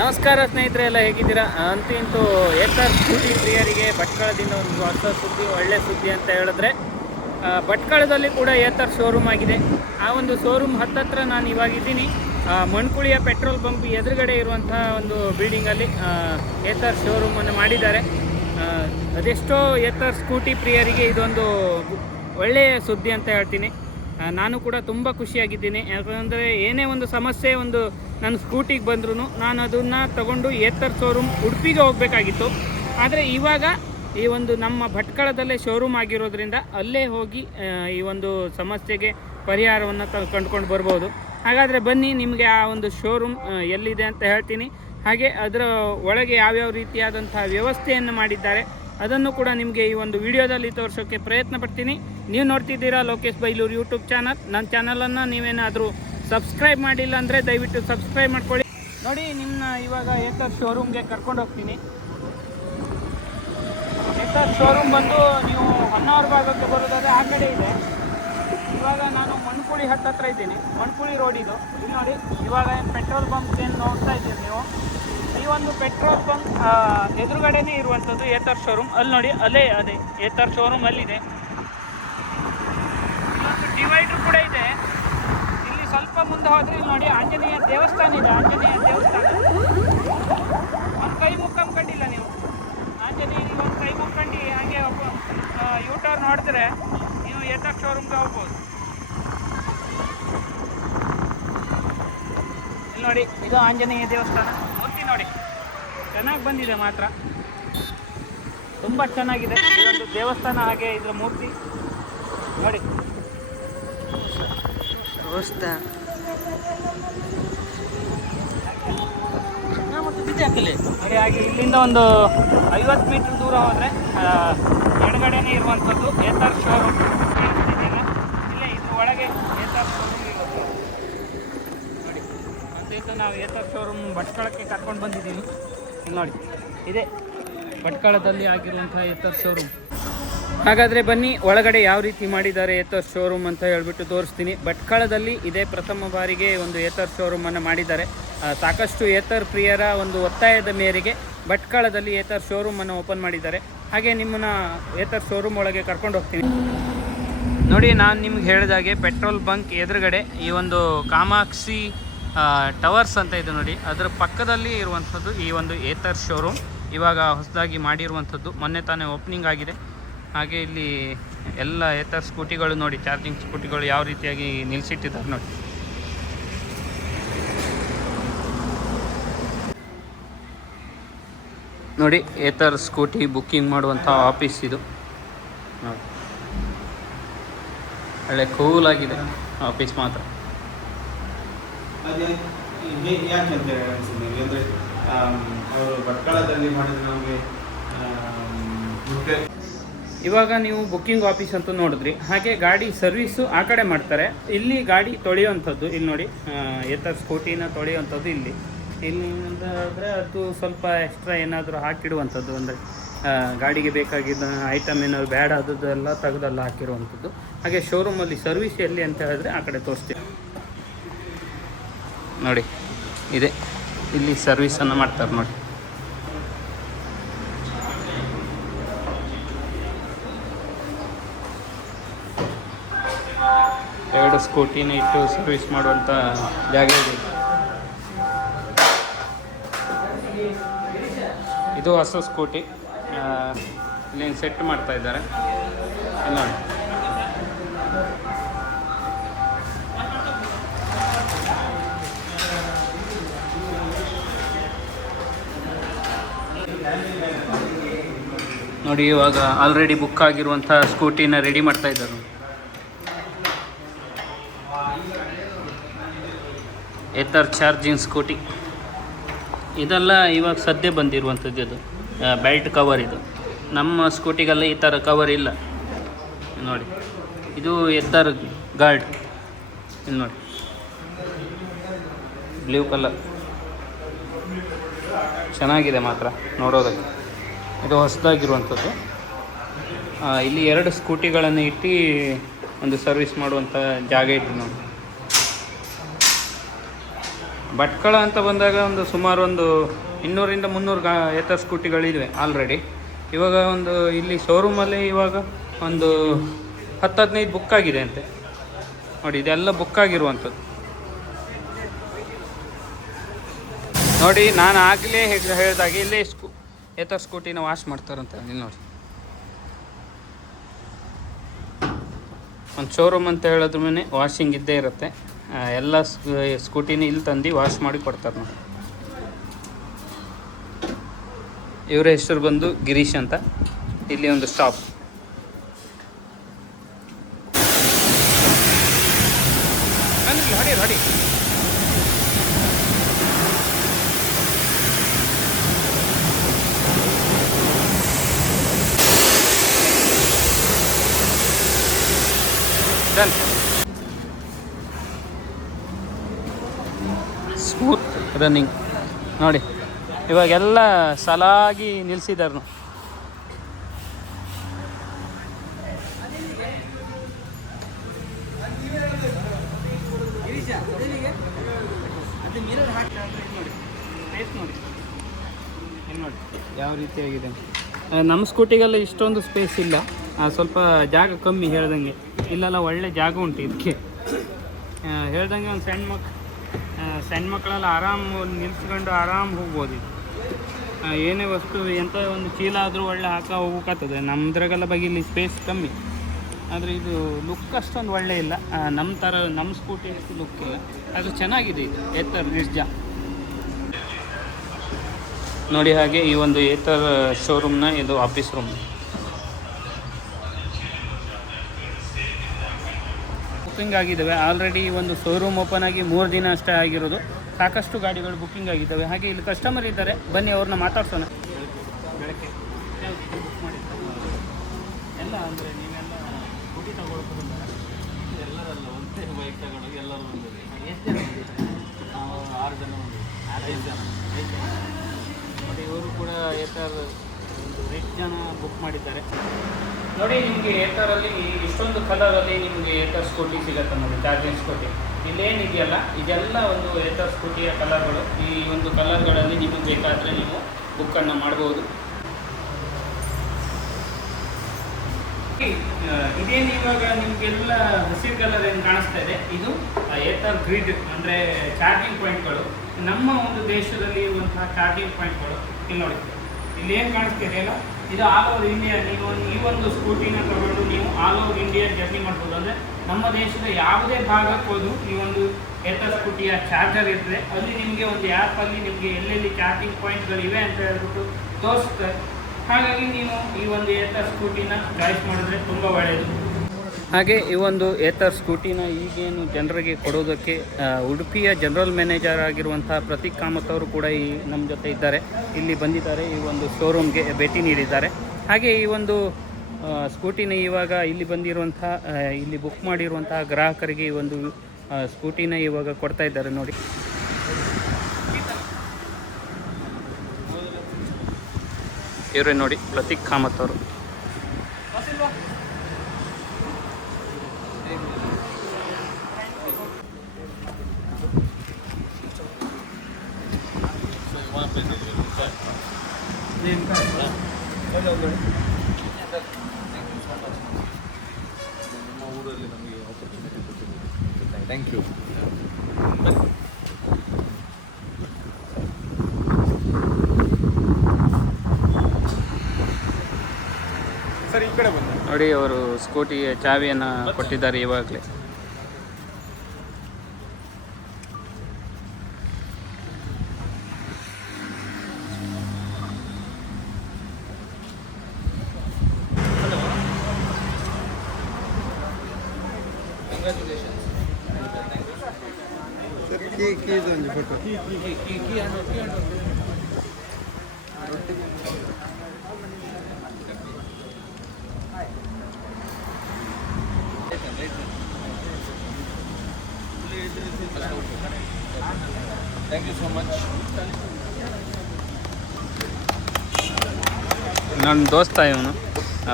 ನಮಸ್ಕಾರ ಸ್ನೇಹಿತರೆ, ಎಲ್ಲ ಹೇಗಿದ್ದೀರಾ? ಅಂತೂ ಏತರ್ ಸ್ಕೂಟಿ ಪ್ರಿಯರಿಗೆ ಭಟ್ಕಳದಿಂದ ಒಂದು ಹೊಸ ಸುದ್ದಿ, ಒಳ್ಳೆ ಸುದ್ದಿ ಅಂತ ಹೇಳಿದ್ರೆ ಭಟ್ಕಳದಲ್ಲಿ ಕೂಡ ಏತರ್ ಶೋರೂಮ್ ಆಗಿದೆ. ಆ ಒಂದು ಶೋರೂಮ್ ಹತ್ತತ್ರ ನಾನು ಇವಾಗಿದ್ದೀನಿ. ಮಣ್ಕುಳಿಯ ಪೆಟ್ರೋಲ್ ಪಂಪ್ ಎದುರುಗಡೆ ಇರುವಂತಹ ಒಂದು ಬಿಲ್ಡಿಂಗಲ್ಲಿ ಏತರ್ ಶೋರೂಮನ್ನು ಮಾಡಿದ್ದಾರೆ. ಅದೆಷ್ಟೋ ಏತರ್ ಸ್ಕೂಟಿ ಪ್ರಿಯರಿಗೆ ಇದೊಂದು ಒಳ್ಳೆಯ ಸುದ್ದಿ ಅಂತ ಹೇಳ್ತೀನಿ. ನಾನು ಕೂಡ ತುಂಬ ಖುಷಿಯಾಗಿದ್ದೀನಿ. ಯಾಕಂದರೆ ಏನೇ ಒಂದು ಸಮಸ್ಯೆ ಒಂದು ನನ್ನ ಸ್ಕೂಟಿಗೆ ಬಂದ್ರೂ ನಾನು ಅದನ್ನು ತಗೊಂಡು ಏತರ್ ಶೋರೂಮ್ ಉಡುಪಿಗೆ ಹೋಗಬೇಕಾಗಿತ್ತು. ಆದರೆ ಇವಾಗ ಈ ಒಂದು ನಮ್ಮ ಭಟ್ಕಳದಲ್ಲೇ ಶೋರೂಮ್ ಆಗಿರೋದ್ರಿಂದ ಅಲ್ಲೇ ಹೋಗಿ ಈ ಒಂದು ಸಮಸ್ಯೆಗೆ ಪರಿಹಾರವನ್ನು ಕಂಡುಕೊಂಡು ಬರ್ಬೋದು. ಹಾಗಾದರೆ ಬನ್ನಿ, ನಿಮಗೆ ಆ ಒಂದು ಶೋರೂಮ್ ಎಲ್ಲಿದೆ ಅಂತ ಹೇಳ್ತೀನಿ. ಹಾಗೆ ಅದರ ಒಳಗೆ ಯಾವ್ಯಾವ ರೀತಿಯಾದಂತಹ ವ್ಯವಸ್ಥೆಯನ್ನು ಮಾಡಿದ್ದಾರೆ ಅದನ್ನು ಕೂಡ ನಿಮಗೆ ಈ ಒಂದು ವಿಡಿಯೋದಲ್ಲಿ ತೋರಿಸೋಕ್ಕೆ ಪ್ರಯತ್ನ ಪಡ್ತೀನಿ. ನೀವು ನೋಡ್ತಿದ್ದೀರಾ ಲೋಕೇಶ್ ಬೈಲೂರು ಯೂಟ್ಯೂಬ್ ಚಾನಲ್. ನನ್ನ ಚಾನಲನ್ನು ನೀವೇನಾದರೂ ಸಬ್ಸ್ಕ್ರೈಬ್ ಮಾಡಿಲ್ಲ ಅಂದರೆ ದಯವಿಟ್ಟು ಸಬ್ಸ್ಕ್ರೈಬ್ ಮಾಡ್ಕೊಳ್ಳಿ. ನೋಡಿ, ನಿಮ್ಮನ್ನ ಇವಾಗ ಏತರ್ ಶೋರೂಮ್ಗೆ ಕರ್ಕೊಂಡು ಹೋಗ್ತೀನಿ. ಏತರ್ ಶೋರೂಮ್ ಬಂದು ನೀವು ಹೊನ್ನಾವರ ಭಾಗಕ್ಕೆ ಬರೋದಾದರೆ ಆ ಕಡೆ ಇದೆ. ಇವಾಗ ನಾನು ಮಣ್ಕುಳಿ ಹತ್ತತ್ರ ಇದ್ದೀನಿ. ಮಣ್ಕುಳಿ ರೋಡ್ ಇದು. ಇಲ್ಲಿ ನೋಡಿ, ಇವಾಗ ಪೆಟ್ರೋಲ್ ಬಂಕ್ ಏನು ನೋಡ್ತಾ ಇದ್ದೀರಿ ನೀವು. ಈ ಒಂದು ಪೆಟ್ರೋಲ್ ಬಂಕ್ ಎದುರುಗಡೆನೇ ಇರುವಂಥದ್ದು ಏತರ್ ಶೋರೂಮ್. ಅಲ್ಲಿ ನೋಡಿ, ಅದೇ ಏತರ್ ಶೋರೂಮ್ ಅಲ್ಲಿದೆ. ಇಲ್ಲೊಂದು ಡಿವೈಡ್ರು ಕೂಡ ಇದೆ. ಇಲ್ಲಿ ಸ್ವಲ್ಪ ಮುಂದೆ ಹೋದರೆ ಇಲ್ಲಿ ನೋಡಿ ಆಂಜನೇಯ ದೇವಸ್ಥಾನ ಇದೆ. ಆಂಜನೇಯ ದೇವಸ್ಥಾನ ಒಂದು ಕೈ ಮುಕ್ಕಂಕೊಂಡಿಲ್ಲ ನೀವು. ಆಂಜನೇಯನಿಗೆ ಒಂದು ಕೈ ಮುಕ್ಕಂಡು ಹಾಗೆ ಯೂಟರ್ನ್ ನೋಡಿದ್ರೆ ನೀವು ಏತರ್ ಶೋರೂಮ್ಗೆ ಹೋಗ್ಬೋದು. ಇಲ್ಲಿ ನೋಡಿ, ಇದು ಆಂಜನೇಯ ದೇವಸ್ಥಾನ. ಮೂರ್ತಿ ನೋಡಿ, ಚೆನ್ನಾಗಿ ಬಂದಿದೆ, ಮಾತ್ರ ತುಂಬ ಚೆನ್ನಾಗಿದೆ. ಇದೊಂದು ದೇವಸ್ಥಾನ, ಹಾಗೆ ಇದರ ಮೂರ್ತಿ ನೋಡಿ. ಹಾಗೆ ಇಲ್ಲಿಂದ ಒಂದು 50 ಮೀಟರ್ ದೂರ ಹೋದರೆ ಎಡಗಡೆನೇ ಇರುವಂಥದ್ದು ಏತರ್ ಶೋರೂಮ್. ಇಲ್ಲೇ ಇದ್ರ ಒಳಗೆ ಏತರ್ ಶೋರೂಮ್ ಇರುತ್ತೆ ನೋಡಿ. ಮತ್ತು ನಾವು ಏತರ್ ಶೋರೂಮ್ ಭಟ್ಕಳಕ್ಕೆ ಕರ್ಕೊಂಡು ಬಂದಿದ್ದೀವಿ. ಇಲ್ಲಿ ನೋಡಿ, ಇದೆ ಭಟ್ಕಳದಲ್ಲಿ ಆಗಿರುವಂತಹ ಏತರ್ ಶೋರೂಮ್. ಹಾಗಾದರೆ ಬನ್ನಿ, ಒಳಗಡೆ ಯಾವ ರೀತಿ ಮಾಡಿದ್ದಾರೆ ಏತರ್ ಶೋರೂಮ್ ಅಂತ ಹೇಳ್ಬಿಟ್ಟು ತೋರಿಸ್ತೀನಿ. ಭಟ್ಕಳದಲ್ಲಿ ಇದೇ ಪ್ರಥಮ ಬಾರಿಗೆ ಒಂದು ಏತರ್ ಶೋರೂಮನ್ನು ಮಾಡಿದ್ದಾರೆ. ಸಾಕಷ್ಟು ಏತರ್ ಪ್ರಿಯರ ಒಂದು ಒತ್ತಾಯದ ಮೇರೆಗೆ ಭಟ್ಕಳದಲ್ಲಿ ಏತರ್ ಶೋರೂಮನ್ನು ಓಪನ್ ಮಾಡಿದ್ದಾರೆ. ಹಾಗೆ ನಿಮ್ಮನ್ನು ಏತರ್ ಶೋರೂಮ್ ಒಳಗೆ ಕರ್ಕೊಂಡು ಹೋಗ್ತೀನಿ. ನೋಡಿ, ನಾನು ನಿಮ್ಗೆ ಹೇಳಿದಾಗೆ ಪೆಟ್ರೋಲ್ ಬಂಕ್ ಎದುರುಗಡೆ ಈ ಒಂದು ಕಾಮಾಕ್ಷಿ ಟವರ್ಸ್ ಅಂತ ಇದೆ ನೋಡಿ, ಅದರ ಪಕ್ಕದಲ್ಲಿ ಇರುವಂಥದ್ದು ಈ ಒಂದು ಏತರ್ ಶೋರೂಮ್. ಇವಾಗ ಹೊಸದಾಗಿ ಮಾಡಿರುವಂಥದ್ದು, ಮೊನ್ನೆ ತಾನೇ ಓಪನಿಂಗ್ ಆಗಿದೆ. ಹಾಗೆ ಇಲ್ಲಿ ಎಲ್ಲ ಏತರ್ ಸ್ಕೂಟಿಗಳು ನೋಡಿ, ಚಾರ್ಜಿಂಗ್ ಸ್ಕೂಟಿಗಳು ಯಾವ ರೀತಿಯಾಗಿ ನಿಲ್ಲಿಸಿಟ್ಟಿದ್ದಾರೆ ನೋಡಿ. ನೋಡಿ, ಏತರ್ ಸ್ಕೂಟಿ ಬುಕ್ಕಿಂಗ್ ಮಾಡುವಂಥ ಆಫೀಸ್ ಇದು ನೋಡಿ. ಒಳ್ಳೆ ಕೂಲಾಗಿದೆ ಆಫೀಸ್ ಮಾತ್ರ. ಇವಾಗ ನೀವು ಬುಕ್ಕಿಂಗ್ ಆಫೀಸ್ ಅಂತ ನೋಡಿದ್ರಿ. ಹಾಗೆ ಗಾಡಿ ಸರ್ವಿಸು ಆ ಕಡೆ ಮಾಡ್ತಾರೆ. ಇಲ್ಲಿ ಗಾಡಿ ತೊಳೆಯುವಂಥದ್ದು ಇಲ್ಲಿ ನೋಡಿ, ಏತರ್ ಸ್ಕೂಟಿನ ತೊಳೆಯುವಂಥದ್ದು ಇಲ್ಲಿ ಅಂದರೆ ಅದು ಸ್ವಲ್ಪ ಎಕ್ಸ್ಟ್ರಾ ಏನಾದರೂ ಹಾಕಿಡುವಂಥದ್ದು. ಅಂದರೆ ಗಾಡಿಗೆ ಬೇಕಾಗಿದ್ದ ಐಟಮ್ ಏನಾದ್ರು ಬೇಡ ಅದೆಲ್ಲ ತೆಗೆದೆಲ್ಲ ಹಾಕಿರುವಂಥದ್ದು. ಹಾಗೆ ಶೋರೂಮಲ್ಲಿ ಸರ್ವಿಸ್ ಎಲ್ಲಿ ಅಂತ ಹೇಳಿದ್ರೆ ಆ ಕಡೆ ತೋರಿಸ್ತೀವಿ ನೋಡಿ. ಇದೆ, ಇಲ್ಲಿ ಸರ್ವಿಸನ್ನು ಮಾಡ್ತಾರೆ ನೋಡಿ. ಎರಡು ಸ್ಕೂಟಿನ ಇಟ್ಟು ಸರ್ವಿಸ್ ಮಾಡುವಂಥ ಜಾಗ ಇದೆ. ಇದು ಹೊಸ ಸ್ಕೂಟಿ, ಇಲ್ಲಿ ಸೆಟ್ ಮಾಡ್ತಾ ಇದ್ದಾರೆ ನೋಡಿ. ನೋಡಿ, ಇವಾಗ ಆಲ್ರೆಡಿ ಬುಕ್ ಆಗಿರುವಂಥ ಸ್ಕೂಟಿನ ರೆಡಿ ಮಾಡ್ತಾ ಇದ್ದಾರೆ. ಏತರ್ ಚಾರ್ಜಿಂಗ್ ಸ್ಕೂಟಿ ಇದೆಲ್ಲ ಇವಾಗ ಸದ್ಯ ಬಂದಿರುವಂಥದ್ದು. ಇದು ಬೆಲ್ಟ್ ಕವರ್. ಇದು ನಮ್ಮ ಸ್ಕೂಟಿಗೆಲ್ಲ ಈ ಥರ ಕವರ್ ಇಲ್ಲ ನೋಡಿ. ಇದು ಏತರ್ ಗಾರ್ಡ್ ಇದು ನೋಡಿ, ಬ್ಲೂ ಕಲರ್ ಚೆನ್ನಾಗಿದೆ ಮಾತ್ರ ನೋಡೋದಕ್ಕೆ. ಇದು ಹೊಸದಾಗಿರುವಂಥದ್ದು. ಇಲ್ಲಿ 2 ಸ್ಕೂಟಿಗಳನ್ನು ಇಟ್ಟು ಒಂದು ಸರ್ವಿಸ್ ಮಾಡುವಂಥ ಜಾಗ ಇದೆ ನೋಡಿ. ಭಟ್ಕಳ ಅಂತ ಬಂದಾಗ ಒಂದು ಸುಮಾರು ಒಂದು 200ರಿಂದ 300 ಏತರ್ ಸ್ಕೂಟಿಗಳಿವೆ ಆಲ್ರೆಡಿ. ಇವಾಗ ಒಂದು ಇಲ್ಲಿ ಶೋರೂಮಲ್ಲಿ ಇವಾಗ ಒಂದು 10-15 ಬುಕ್ ಆಗಿದೆ ಅಂತೆ ನೋಡಿ. ಇದೆಲ್ಲ ಬುಕ್ ಆಗಿರುವಂಥದ್ದು ನೋಡಿ. ನಾನು ಆಗಲೇ ಹೇಳಿದಾಗ ಇಲ್ಲೇ ಏತರ್ ಸ್ಕೂಟಿನ ವಾಶ್ ಮಾಡ್ತಾರಂತೆ ಇಲ್ಲಿ ನೋಡಿ. ಒಂದು ಶೋರೂಮ್ ಅಂತ ಹೇಳಿದ್ರ ಮೇಲೆ ವಾಷಿಂಗ್ ಇದ್ದೇ ಇರುತ್ತೆ. ಎಲ್ಲ ಸ್ಕೂಟಿನ ಇಲ್ಲಿ ತಂದು ವಾಶ್ ಮಾಡಿ ಕೊಡ್ತಾರೆ ನೋಡಿ. ಇವರ ಹೆಸರು ಬಂದು ಗಿರೀಶ್ ಅಂತ. ಇಲ್ಲಿ ಒಂದು ಸ್ಟಾಪ್. ಹೊಡಿ ಹೊಡಿ. ಡನ್. ಸ್ಮೂತ್ ರನ್ನಿಂಗ್ ನೋಡಿ. ಇವಾಗೆಲ್ಲ ಸಲಾಗಿ ನಿಲ್ಲಿಸಿದಾರು. ನೋಡಿ ಯಾವ ರೀತಿಯಾಗಿದೆ. ನಮ್ಮ ಸ್ಕೂಟಿಗೆಲ್ಲ ಇಷ್ಟೊಂದು ಸ್ಪೇಸ್ ಇಲ್ಲ, ಸ್ವಲ್ಪ ಜಾಗ ಕಮ್ಮಿ ಹೇಳ್ದಂಗೆ. ಇಲ್ಲೆಲ್ಲ ಒಳ್ಳೆ ಜಾಗ ಉಂಟು ಇದಕ್ಕೆ. ಹೇಳ್ದಂಗೆ ಒಂದು ಸಣ್ಣ ಮಕ್ಕಳೆಲ್ಲ ಆರಾಮ್ ನಿಲ್ಸ್ಕೊಂಡು ಆರಾಮ್ ಹೋಗ್ಬೋದು. ಏನೇ ವಸ್ತು ಎಂಥ ಒಂದು ಚೀಲ ಆದರೂ ಒಳ್ಳೆ ಹೋಗೋಕ್ಕಾಗ್ತದೆ. ನಮ್ಮದ್ರಾಗೆಲ್ಲ ಬಗ್ಗೆ ಇಲ್ಲಿ ಸ್ಪೇಸ್ ಕಮ್ಮಿ. ಆದರೆ ಇದು ಲುಕ್ ಅಷ್ಟೊಂದು ಒಳ್ಳೆ ಇಲ್ಲ. ನಮ್ಮ ಸ್ಕೂಟಿ ಅಷ್ಟು ಲುಕ್ ಇಲ್ಲ. ಅದು ಚೆನ್ನಾಗಿದೆ. ಇದು ಏತರ್ ನಿಜ ನೋಡಿ. ಹಾಗೆ ಈ ಒಂದು ಏತರ್ ಶೋರೂಮ್ನ ಇದು ಆಫೀಸ್ ರೂಮ್. ಬುಕ್ಕಿಂಗ್ ಆಗಿದ್ದಾವೆ ಆಲ್ರೆಡಿ. ಒಂದು ಶೋರೂಮ್ ಓಪನ್ ಆಗಿ 3 ದಿನ ಅಷ್ಟೇ ಆಗಿರೋದು. ಸಾಕಷ್ಟು ಗಾಡಿಗಳು ಬುಕ್ಕಿಂಗ್ ಆಗಿದ್ದಾವೆ. ಹಾಗೆ ಇಲ್ಲಿ ಕಸ್ಟಮರ್ ಇದ್ದಾರೆ, ಬನ್ನಿ ಅವ್ರನ್ನ ಮಾತಾಡ್ಸೋಣ. ಬೆಳಗ್ಗೆ ಬುಕ್ ಮಾಡಿದ್ದಾರೆ ಎಲ್ಲ. ಅಂದರೆ ನೀವೆಲ್ಲ ಸ್ಕೂಟಿ ತಗೊಳ್ಬೋದು ಎಲ್ಲರಲ್ಲ, ಒಂದೇ ಬೈಕ್ ತಗೊಂಡೋಗಿ ಎಲ್ಲರೂ ಬಂದಿದೆ. ಎಷ್ಟು ಜನ? ನಾವು 6 ಜನ, 5 ಜನ. ಮತ್ತು ಇವರು ಕೂಡ ಏತರ್ ಒಂದು 8 ಜನ ಬುಕ್ ಮಾಡಿದ್ದಾರೆ ನೋಡಿ. ನಿಮಗೆ ಏತರಲ್ಲಿ ಇಷ್ಟೊಂದು ಕಲರಲ್ಲಿ ನಿಮಗೆ ಏತರ್ ಸ್ಕೂಟಿ ಸಿಗುತ್ತೆ ನೋಡಿ. ಚಾರ್ಜಿಂಗ್ ಸ್ಕೂಟಿ ಇಲ್ಲೇನಿದೆಯಲ್ಲ ಇದೆಲ್ಲ ಒಂದು ಏತರ್ ಸ್ಕೂಟಿಯ ಕಲರ್ಗಳು. ಈ ಒಂದು ಕಲರ್ಗಳಲ್ಲಿ ನಿಮಗೆ ಬೇಕಾದರೆ ನೀವು ಬುಕ್ಕನ್ನು ಮಾಡ್ಬೋದು. ಇದೇನು ಇವಾಗ ನಿಮಗೆಲ್ಲ ಹಸಿರು ಕಲರ್ ಏನು ಕಾಣಿಸ್ತಾ ಇದೆ, ಇದು ಏತರ್ ಗ್ರಿಡ್ ಅಂದರೆ ಚಾರ್ಜಿಂಗ್ ಪಾಯಿಂಟ್ಗಳು. ನಮ್ಮ ಒಂದು ದೇಶದಲ್ಲಿ ಇರುವಂತಹ ಚಾರ್ಜಿಂಗ್ ಪಾಯಿಂಟ್ಗಳು ಇಲ್ಲಿ ನೋಡಿ. ಇಲ್ಲಿ ಏನು ಕಾಣಿಸ್ತಿದೆ ಅಲ್ಲ, ಇದು ಆಲ್ ಓವರ್ ಇಂಡಿಯಾ. ನೀವು ಈ ಒಂದು ಸ್ಕೂಟಿನ ತಗೊಂಡು ನೀವು ಆಲ್ ಓವರ್ ಇಂಡಿಯಾ ಜರ್ನಿ ಮಾಡ್ಬೋದು. ಅಂದರೆ ನಮ್ಮ ದೇಶದ ಯಾವುದೇ ಭಾಗಕ್ಕೆ ಹೋದ್ರು ಈ ಒಂದು ಏತರ್ ಸ್ಕೂಟಿಯ ಚಾರ್ಜರ್ ಇರ್ತದೆ. ಅಲ್ಲಿ ನಿಮಗೆ ಒಂದು ಆ್ಯಪಲ್ಲಿ ನಿಮಗೆ ಎಲ್ಲೆಲ್ಲಿ ಚಾರ್ಜಿಂಗ್ ಪಾಯಿಂಟ್ಗಳಿವೆ ಅಂತ ಹೇಳ್ಬಿಟ್ಟು ತೋರಿಸುತ್ತೆ. ಹಾಗಾಗಿ ನೀವು ಈ ಒಂದು ಏತರ್ ಸ್ಕೂಟಿನ ಚಾಯ್ಸ್ ಮಾಡಿದ್ರೆ ತುಂಬ ಒಳ್ಳೆಯದು. ಹಾಗೆ ಈ ಒಂದು ಏತರ್ ಸ್ಕೂಟಿನ ಈಗೇನು ಜನರಿಗೆ ಕೊಡೋದಕ್ಕೆ ಉಡುಪಿಯ ಜನರಲ್ ಮ್ಯಾನೇಜರ್ ಆಗಿರುವಂಥ ಪ್ರತೀಕ್ ಕಾಮತ್ ಅವರು ಕೂಡ ನಮ್ಮ ಜೊತೆ ಇದ್ದಾರೆ. ಇಲ್ಲಿ ಬಂದಿದ್ದಾರೆ, ಈ ಒಂದು ಶೋರೂಮ್ಗೆ ಭೇಟಿ ನೀಡಿದ್ದಾರೆ. ಹಾಗೆ ಈ ಒಂದು ಸ್ಕೂಟಿನ ಇವಾಗ ಇಲ್ಲಿ ಬಂದಿರುವಂಥ ಇಲ್ಲಿ ಬುಕ್ ಮಾಡಿರುವಂತಹ ಗ್ರಾಹಕರಿಗೆ ಈ ಒಂದು ಸ್ಕೂಟಿನ ಇವಾಗ ಕೊಡ್ತಾ ಇದ್ದಾರೆ ನೋಡಿ. ಇವರೇ ನೋಡಿ ಪ್ರತೀಕ್ ಕಾಮತ್ ಅವರು. Thank you. ಸರ್ ಈ ಕಡೆ ಬಂದು ನೋಡಿ, ಅವರು ಸ್ಕೂಟಿಗೆ ಚಾವಿಯನ್ನು ಕೊಟ್ಟಿದ್ದಾರೆ ಇವಾಗಲೇ. ಒಂದು photo thank you so much. ನನ್ನ ದೋಸ್ತ ಇವನು,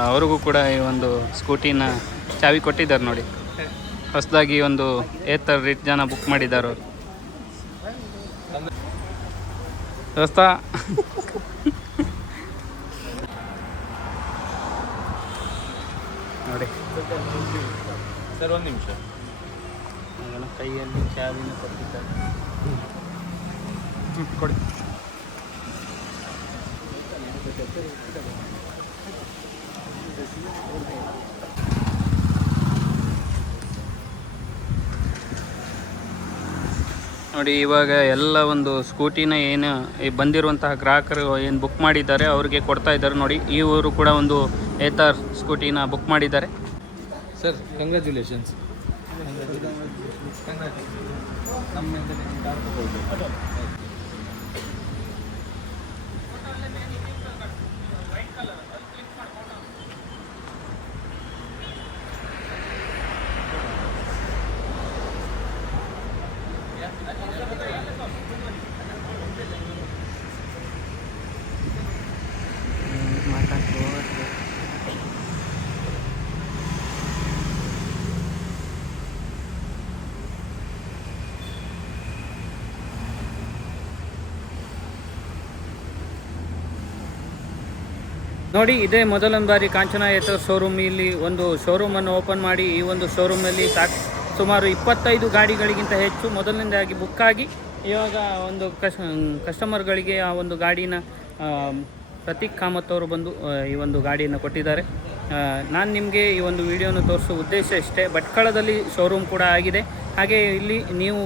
ಅವ್ರಿಗೂ ಕೂಡ ಈ ಒಂದು ಸ್ಕೂಟಿನ ಚಾವಿ ಕೊಟ್ಟಿದ್ದಾರೆ ನೋಡಿ. ಹೊಸದಾಗಿ ಒಂದು ಏತರ್ 8 ಜನ ಬುಕ್ ಮಾಡಿದ್ದಾರೆ ಅವರು. ದೋಸ್ತ ನೋಡಿ ಸರ್ ಒಂದು ನಿಮಿಷ. ಅವನ ಕೈಯಲ್ಲಿ ಚಾವಿನ ಕೊಟ್ಟಿದ್ದಾರೆ. ಕೊಡಿ. ನೋಡಿ ಇವಾಗ ಎಲ್ಲ ಒಂದು ಸ್ಕೂಟಿನ ಏನು ಬಂದಿರುವಂತಹ ಗ್ರಾಹಕರು ಏನು ಬುಕ್ ಮಾಡಿದ್ದಾರೆ ಅವ್ರಿಗೆ ಕೊಡ್ತಾ ಇದ್ದಾರೆ. ನೋಡಿ ಇವರು ಕೂಡ ಒಂದು ಏತರ್ ಸ್ಕೂಟಿನ ಬುಕ್ ಮಾಡಿದ್ದಾರೆ. Sir congratulations. ನೋಡಿ ಇದೇ ಮೊದಲೊಂದು ಬಾರಿ ಕಾಂಚನ ಏತರ್ ಶೋರೂಮ್ ಇಲ್ಲಿ ಒಂದು ಶೋರೂಮನ್ನು ಓಪನ್ ಮಾಡಿ ಈ ಒಂದು ಶೋರೂಮಲ್ಲಿ ಸುಮಾರು 25 ಗಾಡಿಗಳಿಗಿಂತ ಹೆಚ್ಚು ಮೊದಲನೇದಾಗಿ ಬುಕ್ ಆಗಿ ಇವಾಗ ಒಂದು ಕಸ್ಟಮರ್ಗಳಿಗೆ ಆ ಒಂದು ಗಾಡಿನ ಪ್ರತೀಕ್ ಕಾಮತ್ ಅವರು ಬಂದು ಈ ಒಂದು ಗಾಡಿಯನ್ನು ಕೊಟ್ಟಿದ್ದಾರೆ. ನಾನು ನಿಮಗೆ ಈ ಒಂದು ವಿಡಿಯೋನ ತೋರಿಸೋ ಉದ್ದೇಶ ಇಷ್ಟೇ. ಭಟ್ಕಳದಲ್ಲಿ ಶೋರೂಮ್ ಕೂಡ ಆಗಿದೆ. ಹಾಗೆ ಇಲ್ಲಿ ನೀವು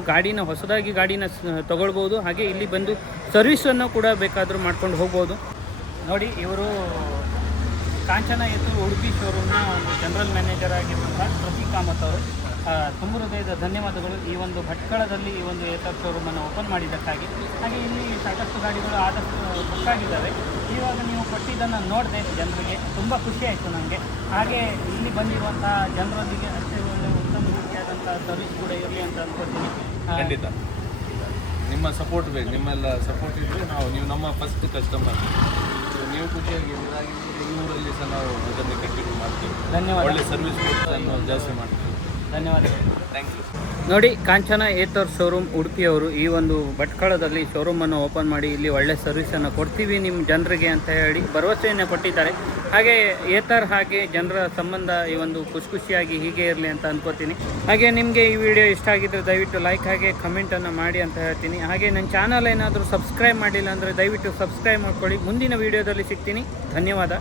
ಹೊಸದಾಗಿ ಗಾಡಿನ ತೊಗೊಳ್ಬೋದು. ಹಾಗೆ ಇಲ್ಲಿ ಬಂದು ಸರ್ವಿಸನ್ನು ಕೂಡ ಬೇಕಾದರೂ ಮಾಡ್ಕೊಂಡು ಹೋಗ್ಬೋದು. ನೋಡಿ ಇವರು ಕಾಂಚನ ಏತರ್ ಉಡುಪಿ ಶೋರೂಮ್ನ ಒಂದು ಜನರಲ್ ಮ್ಯಾನೇಜರ್ ಆಗಿರುವಂಥ ಪ್ರತೀಕ್ ಕಾಮತ್ ಅವರು. ತುಂಬ ಹೃದಯದ ಧನ್ಯವಾದಗಳು ಈ ಒಂದು ಭಟ್ಕಳದಲ್ಲಿ ಈ ಒಂದು ಏತರ್ ಶೋರೂಮನ್ನು ಓಪನ್ ಮಾಡಿದ್ದಕ್ಕಾಗಿ. ಹಾಗೆ ಇಲ್ಲಿ ಸಾಕಷ್ಟು ಗಾಡಿಗಳು ಆದಷ್ಟು ಬುಕ್ ಆಗಿದ್ದಾವೆ. ಇವಾಗ ನೀವು ಕೊಟ್ಟಿದ್ದನ್ನು ನೋಡಿದೆ ಜನರಿಗೆ ತುಂಬ ಖುಷಿ ಆಯಿತು ನನಗೆ. ಹಾಗೆ ಇಲ್ಲಿ ಬಂದಿರುವಂಥ ಜನರೊಂದಿಗೆ ಅಷ್ಟೇ ಒಳ್ಳೆ ಉತ್ತಮ ರೀತಿಯಾದಂಥ ಸರ್ವಿಸ್ ಕೂಡ ಇರಲಿ ಅಂತ ಅಂದ್ಕೊಳ್ತೀನಿ. ಖಂಡಿತ ನಿಮ್ಮ ಸಪೋರ್ಟ್ ಬೇಕು. ನಿಮ್ಮೆಲ್ಲ ಸಪೋರ್ಟ್ ಇದ್ದರೆ ನೀವು ನಮ್ಮ ಫಸ್ಟ್ ಕಸ್ಟಮರ್. ನೀವು ಖುಷಿಯಾಗಿದ್ದೀರಾ. ಈ ಊರಲ್ಲಿ ಸಹ ನಾವು ಅದನ್ನು ಕಂಟಿನ್ಯೂ ಮಾಡ್ತೀವಿ. ಧನ್ಯವಾದ. ಒಳ್ಳೆ ಸರ್ವಿಸ್ ಕೊಟ್ಟು ಜಾಸ್ತಿ ಮಾಡ್ತೀವಿ. ಧನ್ಯವಾದಗಳು. Thank you. ನೋಡಿ ಕಾಂಚನ ಏತರ್ ಶೋರೂಮ್ ಉಡುಪಿಯವರು ಈ ಒಂದು ಭಟ್ಕಳದಲ್ಲಿ ಶೋರೂಮನ್ನು ಓಪನ್ ಮಾಡಿ ಇಲ್ಲಿ ಒಳ್ಳೆ ಸರ್ವಿಸನ್ನು ಕೊಡ್ತೀವಿ ನಿಮ್ಮ ಜನರಿಗೆ ಅಂತ ಹೇಳಿ ಭರವಸೆಯನ್ನು ಕೊಟ್ಟಿದ್ದಾರೆ. ಹಾಗೆ ಏತರ್ ಹಾಗೆ ಜನರ ಸಂಬಂಧ ಈ ಒಂದು ಖುಷಿಯಾಗಿ ಹೀಗೆ ಇರಲಿ ಅಂತ ಅನ್ಕೋತೀನಿ. ಹಾಗೆ ನಿಮಗೆ ಈ ವಿಡಿಯೋ ಇಷ್ಟ ಆಗಿದ್ದರೆ ದಯವಿಟ್ಟು ಲೈಕ್ ಹಾಗೆ ಕಮೆಂಟನ್ನು ಮಾಡಿ ಅಂತ ಹೇಳ್ತೀನಿ. ಹಾಗೆ ನನ್ನ ಚಾನಲ್ ಏನಾದರೂ ಸಬ್ಸ್ಕ್ರೈಬ್ ಮಾಡಿಲ್ಲ ಅಂದರೆ ದಯವಿಟ್ಟು ಸಬ್ಸ್ಕ್ರೈಬ್ ಮಾಡ್ಕೊಳ್ಳಿ. ಮುಂದಿನ ವಿಡಿಯೋದಲ್ಲಿ ಸಿಗ್ತೀನಿ. ಧನ್ಯವಾದ.